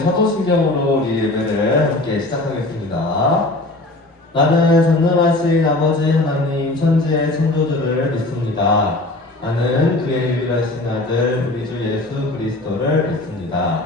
사도신경으로 우리 예배를 함께 시작하겠습니다. 나는 전능하신 아버지 하나님 천지의 창조주를 믿습니다. 나는 그의 유일하신 아들 우리 주 예수 그리스도를 믿습니다.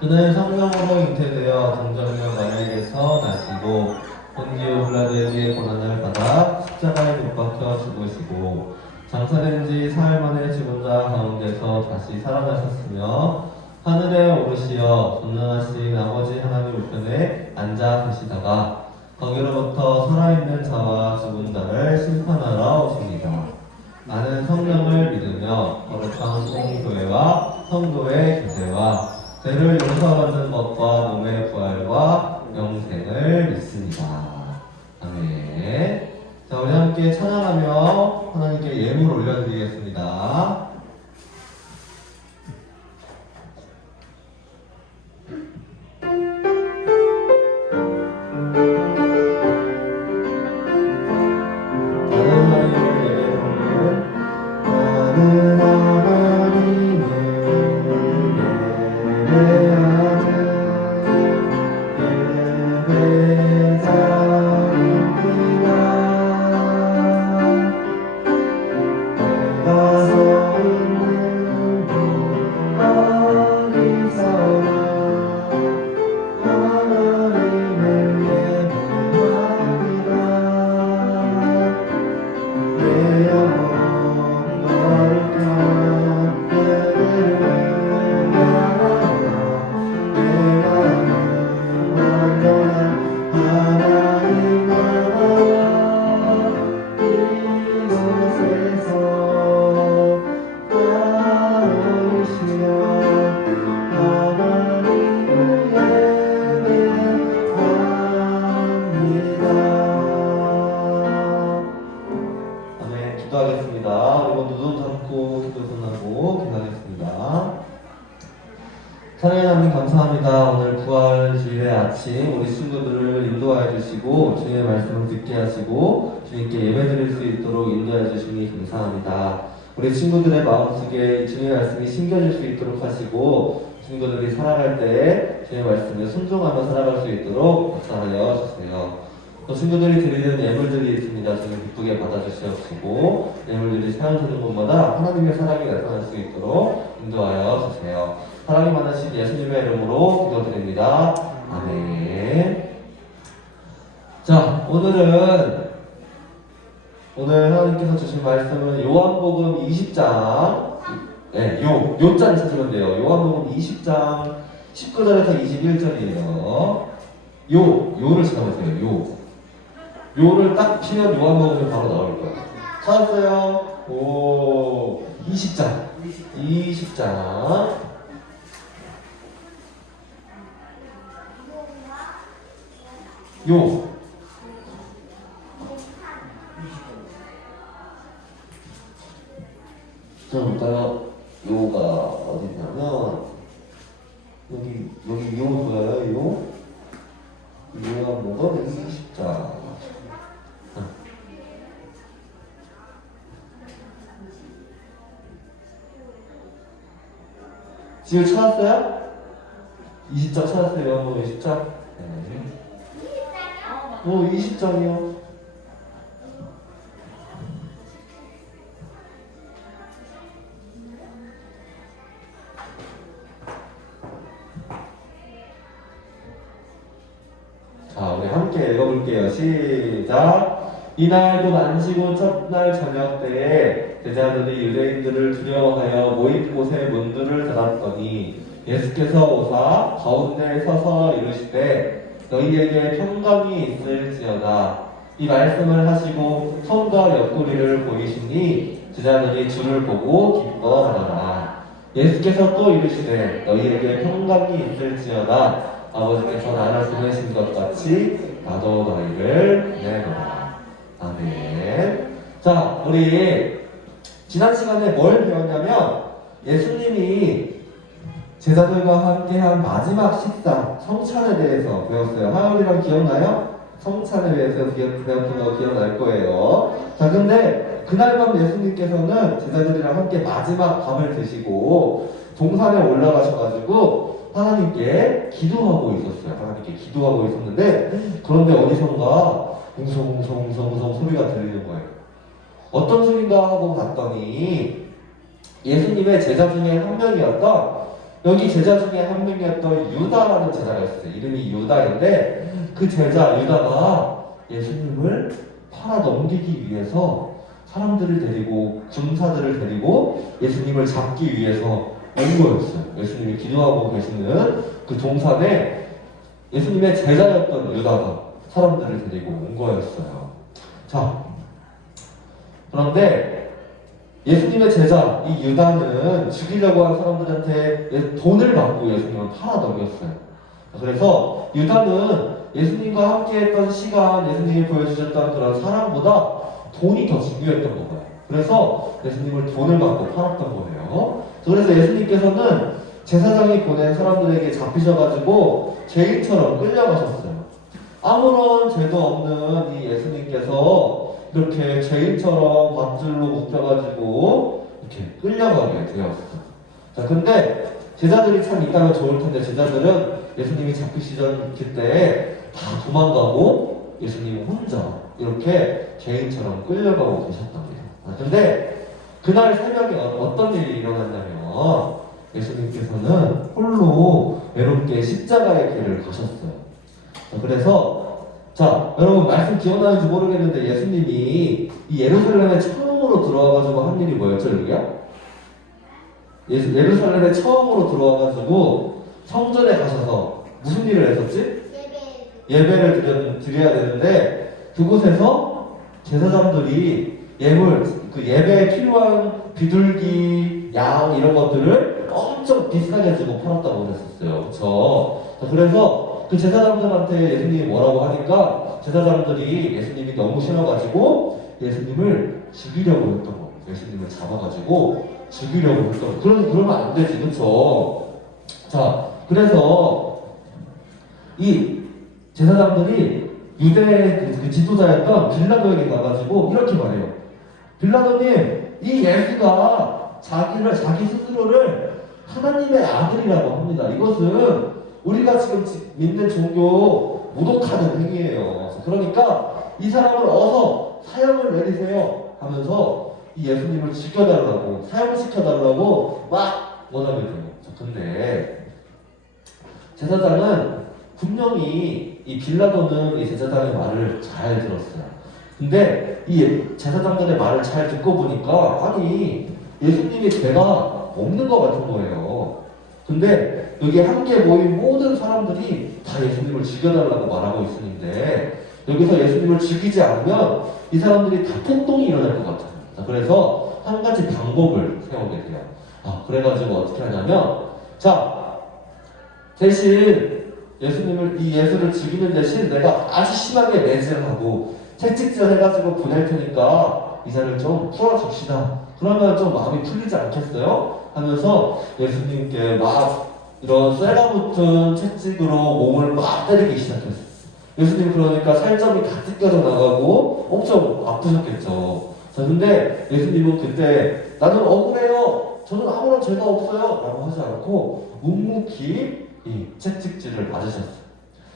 그는 성령으로 잉태되어 동정녀 마리아에게서 나시고 본디오 빌라도에게 고난을 받아 십자가에 못 박혀 죽으시고 장사된 지 사흘 만에 죽은 자 가운데서 다시 살아나셨으며 하늘에 오르시어 전능하신 아버지 하나님 우편에 앉아 계시다가 거기로부터 살아있는 자와 죽은 자를 심판하러 오십니다. 나는 성령을 믿으며 거룩한 공교회와 성도의 교제와 죄를 용서받는 것과 몸의 부활과 영생을 믿습니다. 아멘. 자, 우리 함께 찬양하며 하나님께 예물 올려드리겠습니다. 기도하겠습니다. 우리 모두 눈 감고 기도 끝나고 기도하겠습니다. 사랑하는 하나님 감사합니다. 오늘 부활 주일의 아침 우리 친구들을 인도하여 주시고 주님의 말씀을 듣게 하시고 주님께 예배드릴 수 있도록 인도하여 주시니 감사합니다. 우리 친구들의 마음속에 주님의 말씀이 심겨질 수 있도록 하시고 친구들이 살아갈 때에 주님의 말씀에 순종하며 살아갈 수 있도록 역사하여 주세요. 또 친구들이 드리는 예물들이 있습니다. 주님 기쁘게 받아주시옵시고 예물들이 사용되는 곳마다 하나님의 사랑이 나타날 수 있도록 인도하여 주세요. 사랑이 많으신 예수님의 이름으로 기도드립니다. 아멘. 자, 오늘 하나님께서 주신 말씀은 요한복음 20장 요자를 찾으면 돼요. 요한복음 20장 19절에서 21절이에요. 요를 찾아보세요. 요를 딱 피면 요한복음이 바로 나올 거예요. 찾았어요? 오, 20장. 요. 좀 이따가 요가 어디냐면 여기 요 보여요? 요한복음 20장. 지금 찾았어요? 20장 찾았어요? 요한복음 20장? 네. 20장이요. 자, 우리 함께 읽어볼게요. 시작. 이날 곧 안식일 첫날 저녁 때에 제자들이 유대인들을 두려워하여 모인 곳의 문들을 닫았더니 예수께서 오사 가운데 서서 이르시되 너희에게 평강이 있을지어다. 이 말씀을 하시고 손과 옆구리를 보이시니 제자들이 주를 보고 기뻐하더라. 예수께서 또 이르시되 너희에게 평강이 있을지어다. 아버지께서 나를 보내신 것 같이 나도 너희를 보내노라. 아멘. 자, 우리 지난 시간에 뭘 배웠냐면 예수님이 제자들과 함께한 마지막 식사 성찬에 대해서 배웠어요. 화요일이랑 기억나요? 성찬에 대해서 배웠던 거 기억날 거예요. 자, 근데 그날 밤 예수님께서는 제자들이랑 함께 마지막 밤을 드시고 동산에 올라가셔가지고 하나님께 기도하고 있었어요. 하나님께 기도하고 있었는데 그런데 어디선가 웅성웅성 소리가 들리는 거예요. 어떤 소리인가 하고 봤더니 예수님의 제자 중에 한 명이었던 여기 제자 중에 한 명이었던 유다라는 제자가 있었어요. 이름이 유다인데 그 제자 유다가 예수님을 팔아 넘기기 위해서 사람들을 데리고 군사들을 데리고 예수님을 잡기 위해서 온 거였어요. 예수님이 기도하고 계시는 그 동산에 예수님의 제자였던 유다가 사람들을 데리고 온 거였어요. 자, 그런데 예수님의 제자 이 유다는 죽이려고 한 사람들한테 돈을 받고 예수님을 팔아 넘겼어요. 그래서 유다는 예수님과 함께했던 시간, 예수님이 보여주셨던 그런 사랑보다 돈이 더 중요했던 거예요. 그래서 예수님을 돈을 받고 팔았던 거예요. 그래서 예수님께서는 제사장이 보낸 사람들에게 잡히셔가지고 죄인처럼 끌려가셨어요. 아무런 죄도 없는 이 예수님께서 이렇게 죄인처럼 밧줄로 묶여가지고 이렇게 끌려가게 되었어요. 자, 근데 제자들이 참 있다면 좋을 텐데 제자들은 예수님이 잡히시던 그때 다 도망가고 예수님 혼자 이렇게 죄인처럼 끌려가고 계셨답니다. 근데 그날 새벽에 어떤 일이 일어났냐면 예수님께서는 홀로 외롭게 십자가의 길을 가셨어요. 그래서 자, 여러분 말씀 기억나는지 모르겠는데 예수님이 이 예루살렘에 처음으로 들어와가지고 한 일이 뭐였죠, 여기야? 예루살렘에 처음으로 들어와가지고 성전에 가셔서 무슨 일을 했었지? 예배를 드려야 되는데 그곳에서 제사장들이 그 예배에 필요한 비둘기, 양 이런 것들을 엄청 비싸게 주고 팔았다고 그랬었어요. 그렇죠? 그래서 그 제사장들한테 예수님이 뭐라고 하니까 제사장들이 예수님이 너무 싫어가지고 예수님을 죽이려고 했던 거예요. 예수님을 잡아가지고 죽이려고 했던 거예요. 그러면 안 되지, 그렇죠? 자, 그래서 이 제사장들이 유대의 그 지도자였던 빌라도에게 가가지고 이렇게 말해요. 빌라도님, 이 예수가 자기 스스로를 하나님의 아들이라고 합니다. 이것은 우리가 지금 믿는 종교 모독하는 행위예요. 그러니까 이 사람을 어서 사형을 내리세요 하면서 이 예수님을 죽여달라고, 사형시켜달라고 막 원하게 돼요. 근데 제사장은 분명히 이 빌라도는 이 제사장의 말을 잘 들었어요. 근데 이 제사장들의 말을 잘 듣고 보니까 아니 예수님이 죄가 없는 것 같은 거예요. 근데 여기 함께 모인 모든 사람들이 다 예수님을 죽여달라고 말하고 있는데 여기서 예수님을 죽이지 않으면 이 사람들이 다 폭동이 일어날 것 같아요. 자, 그래서 한 가지 방법을 세우게 돼요. 그래가지고 어떻게 하냐면 자, 대신 예수를 죽이는 대신 내가 아주 심하게 매질을 하고 채찍질 해가지고 보낼 테니까 이자를 좀 풀어줍시다. 그러면 좀 마음이 풀리지 않겠어요? 하면서 예수님께 막 이런 쇠가 붙은 채찍으로 몸을 막 때리기 시작했어요. 예수님 그러니까 살점이 다 찢겨져 나가고 엄청 아프셨겠죠. 자, 근데 예수님은 그때 나는 억울해요. 저는 아무런 죄가 없어요. 라고 하지 않고 묵묵히 이 채찍질을 맞으셨어요.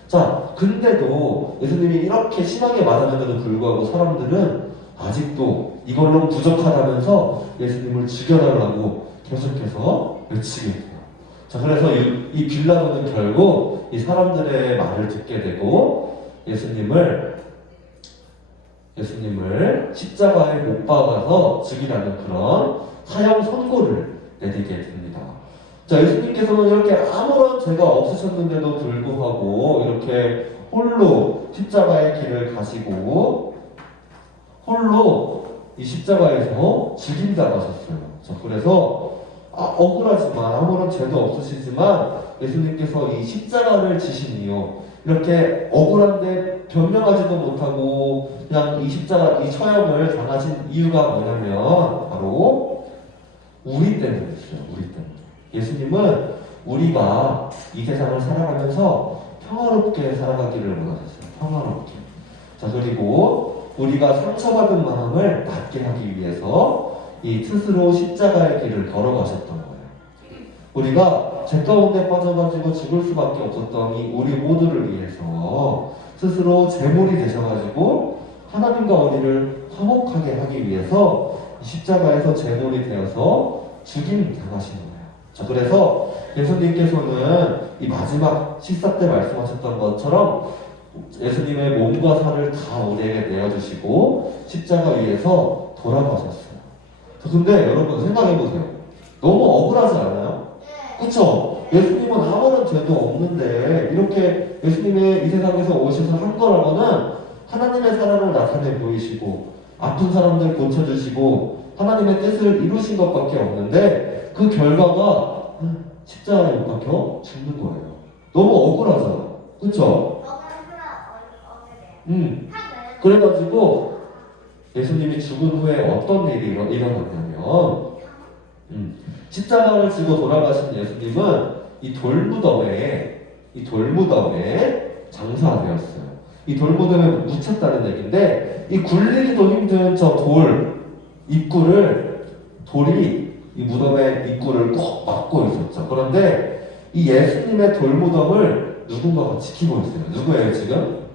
자, 근데도 예수님이 이렇게 심하게 맞았는데도 불구하고 사람들은 아직도 이걸로 부족하다면서 예수님을 죽여달라고 계속해서 외치게 돼요. 자, 그래서 이 빌라도는 결국 이 사람들의 말을 듣게 되고 예수님을 십자가에 못 박아서 죽이라는 그런 사형 선고를 내리게 됩니다. 자, 예수님께서는 이렇게 아무런 죄가 없으셨는데도 불구하고 이렇게 홀로 십자가의 길을 가시고 홀로 이 십자가에서 죽인다고 하셨어요. 자, 그래서 억울하지만 아무런 죄도 없으시지만 예수님께서 이 십자가를 지신 이유 이렇게 억울한데 변명하지도 못하고 그냥 이 십자가 이 처형을 당하신 이유가 뭐냐면 바로 우리 때문이었어요. 우리 때문에. 예수님은 우리가 이 세상을 살아가면서 평화롭게 살아가기를 원하셨어요. 평화롭게. 자, 그리고 우리가 상처받은 마음을 낫게 하기 위해서 이 스스로 십자가의 길을 걸어가셨던 거예요. 우리가 죄 가운데 빠져가지고 죽을 수밖에 없었던 이 우리 모두를 위해서 스스로 제물이 되셔가지고 하나님과 우리를 화목하게 하기 위해서 십자가에서 제물이 되어서 죽임 당하신 거예요. 자, 그래서 예수님께서는 이 마지막 식사 때 말씀하셨던 것처럼 예수님의 몸과 살을 다 우리에게 내어주시고 십자가 위에서 돌아가셨어요. 근데 여러분 생각해보세요. 너무 억울하지 않아요? 그쵸? 예수님은 아무런 죄도 없는데 이렇게 예수님의 이 세상에서 오셔서 한 거라고는 하나님의 사랑을 나타내 보이시고 아픈 사람들 고쳐주시고 하나님의 뜻을 이루신 것밖에 없는데 그 결과가 십자가에 못 박혀 죽는 거예요. 너무 억울하잖아. 그쵸? 그래가지고 예수님이 죽은 후에 어떤 일이 일어났냐면 십자가를 지고 돌아가신 예수님은 이 돌무덤에 장사되었어요. 이 돌무덤에 묻혔다는 얘기인데 이 굴리기도 힘든 저 돌 입구를 돌이 이 무덤의 입구를 꼭 막고 있었죠. 그런데 이 예수님의 돌무덤을 누군가가 지키고 있어요. 누구예요 지금?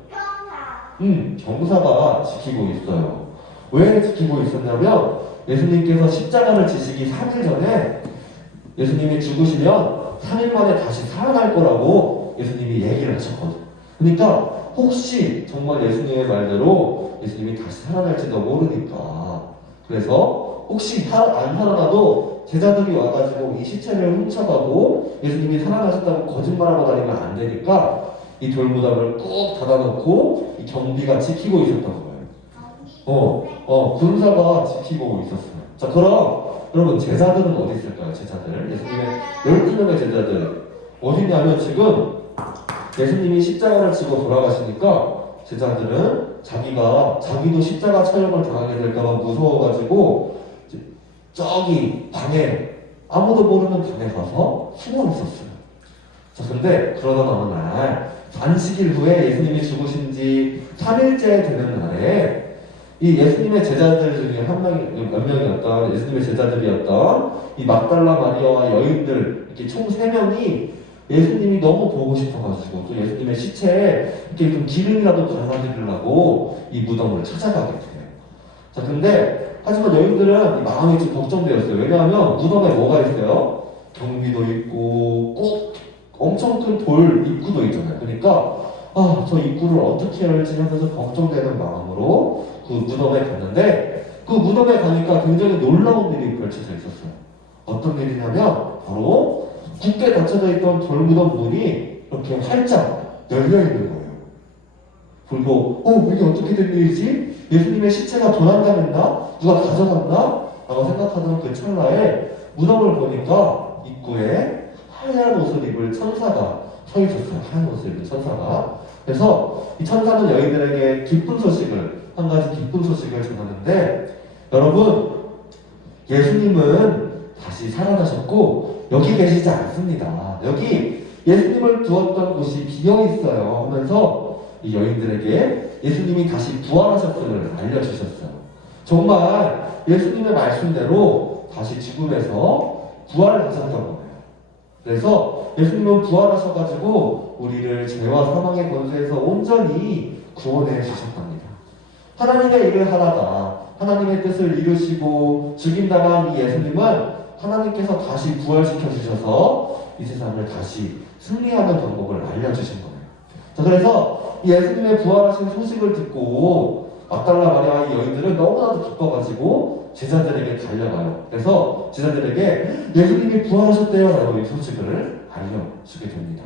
경사가 지키고 있어요. 왜 지키고 있었냐면 예수님께서 십자가를 지시기 3일 전에 예수님이 죽으시면 3일 만에 다시 살아날 거라고 예수님이 얘기를 하셨거든요. 그러니까 혹시 정말 예수님의 말대로 예수님이 다시 살아날지도 모르니까 그래서 혹시 안 살아나도 제자들이 와가지고 이 시체를 훔쳐가고 예수님이 살아나셨다고 거짓말하고 다니면 안 되니까 이 돌무덤을 꾹 닫아놓고 이 경비가 지키고 있었던 거예요. 군사가 지키고 있었어요. 자, 그럼 여러분 제자들은 어디 있을까요? 제자들 예수님의 12명의 제자들 어디냐면 지금 예수님이 십자가를 지고 돌아가시니까 제자들은 자기도 십자가 촬영을 당하게 될까봐 무서워가지고 저기 방에 아무도 모르는 방에 가서 숨어 있었어요. 자, 근데 그러던 어느 날 안식일 후에 예수님이 죽으신 지 3일째 되는 날에 이 예수님의 제자들 중에 몇 명이었던 예수님의 제자들이었던 이 막달라 마리아와 여인들 이렇게 총 3명이 예수님이 너무 보고 싶어가지고 또 예수님의 시체에 이렇게 좀 기름이라도 발라드리려고 이 무덤을 찾아가게 돼요. 자, 근데 하지만 여인들은 마음이 좀 걱정되었어요. 왜냐하면 무덤에 뭐가 있어요? 경비도 있고 꼭 엄청 큰 돌 입구도 있잖아요. 그러니까 저 입구를 어떻게 열지 하면서 걱정되는 마음으로 그 무덤에 갔는데 그 무덤에 가니까 굉장히 놀라운 일이 펼쳐져 있었어요. 어떤 일이냐면 바로 굳게 닫혀져 있던 돌무덤 문이 이렇게 활짝 열려 있는 거예요. 그리고 이게 어떻게 된 일이지? 예수님의 시체가 도난당했나? 누가 가져갔나? 라고 생각하던 그 찰나에 무덤을 보니까 입구에 하얀 옷을 입을 천사가 서 있었어요. 하얀 옷을 입은 천사가. 그래서 이 천사는 여인들에게 한 가지 기쁜 소식을 전하는데 여러분 예수님은 다시 살아나셨고 여기 계시지 않습니다. 여기 예수님을 두었던 곳이 비어 있어요 하면서 이 여인들에게 예수님이 다시 부활하셨음을 알려주셨어요. 정말 예수님의 말씀대로 다시 죽음에서 부활하셨던 거예요. 그래서 예수님은 부활하셔가지고 우리를 죄와 사망의 권세에서 온전히 구원해 주셨답니다. 하나님의 일을 하다가 하나님의 뜻을 이루시고 죽임당한 이 예수님은 하나님께서 다시 부활시켜 주셔서 이 세상을 다시 승리하는 방법을 알려주신 거예요. 자, 그래서 이 예수님의 부활하신 소식을 듣고 막달라 마리아와 이 여인들은 너무나도 기뻐가지고 제자들에게 달려가요. 그래서 제자들에게 예수님이 부활하셨대요 라고 이 소식을 알려주게 됩니다.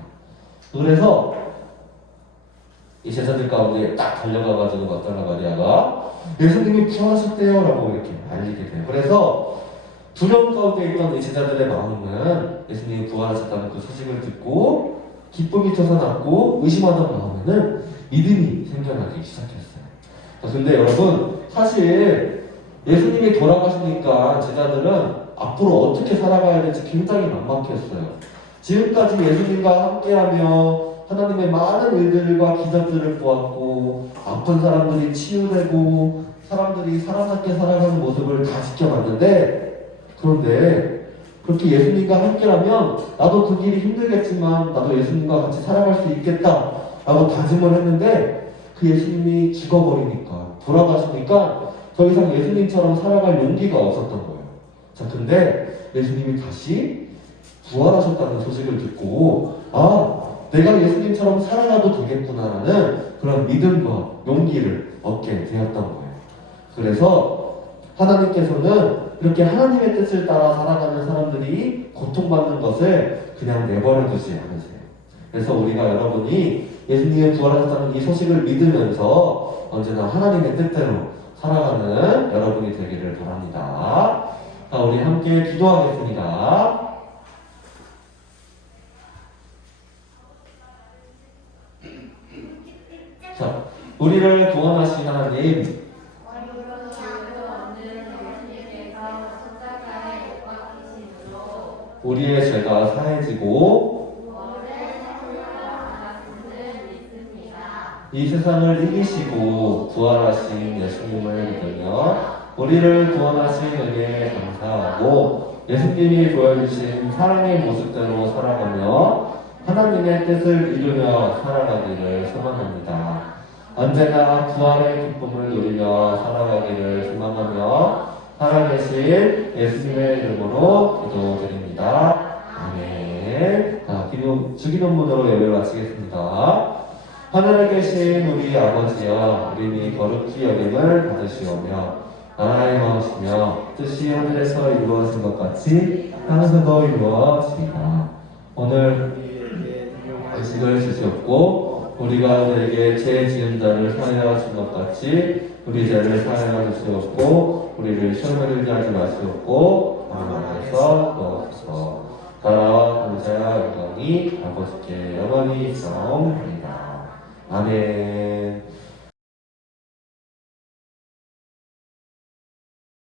그래서 이 제자들 가운데 딱 달려가가지고 막달라 마리아가 예수님이 부활하셨대요 라고 이렇게 알리게 돼요. 그래서 두려움 가운데 있던 이 제자들의 마음은 예수님이 부활하셨다는 그 소식을 듣고 기쁨이 솟아났고 의심하던 마음에는 믿음이 생겨나기 시작했어요. 근데 여러분 사실 예수님이 돌아가시니까 제자들은 앞으로 어떻게 살아가야 될지 굉장히 막막했어요. 지금까지 예수님과 함께하며 하나님의 많은 일들과 기적들을 보았고 아픈 사람들이 치유되고 사람들이 사랑스럽게 살아가는 모습을 다 지켜봤는데, 그런데 그렇게 예수님과 함께라면 나도 그 길이 힘들겠지만 나도 예수님과 같이 살아갈 수 있겠다 라고 다짐을 했는데, 그 예수님이 죽어버리니까, 돌아가시니까 더 이상 예수님처럼 살아갈 용기가 없었던 거예요. 자, 근데 예수님이 다시 부활하셨다는 소식을 듣고, 아, 내가 예수님처럼 살아가도 되겠구나라는 그런 믿음과 용기를 얻게 되었던 거예요. 그래서 하나님께서는 이렇게 하나님의 뜻을 따라 살아가는 사람들이 고통받는 것을 그냥 내버려 두지 않으세요. 그래서 우리가 여러분이 예수님이 부활하셨다는 이 소식을 믿으면서 언제나 하나님의 뜻대로 살아가는 여러분이 되기를 바랍니다. 자, 우리 함께 기도하겠습니다. 자, 우리를 구원하신 하나님, 우리의 죄가 사해지고 이 세상을 이기시고 부활하신 예수님을 믿으며 우리를 구원하신 은혜에 감사하고 예수님이 보여주신 사랑의 모습대로 살아가며 하나님의 뜻을 이루며 살아가기를 소망합니다. 언제나 부활의 기쁨을 누리며 살아가기를 소망하며 살아계신 예수님의 이름으로 기도드립니다. 아멘. 자, 주기도문으로 예배를 마치겠습니다. 하늘에 계신 우리 아버지여, 우리니 거룩히 여김을 받으시오며 나라의 마으시며 뜻이 하늘에서 이루어진 것 같이 땅에서도 이루어지이다. 오늘 음식을 주시옵고 우리가 우리에게 죄 지은 자를 사하여 준 것 같이 우리 죄를 사하여 주시옵고 우리를 시험에 들게 하지 마시옵고 나라에서 넣어주소서. 나라와 권세와 영광이 아버지께 영원히 있사옵나이다. 아멘.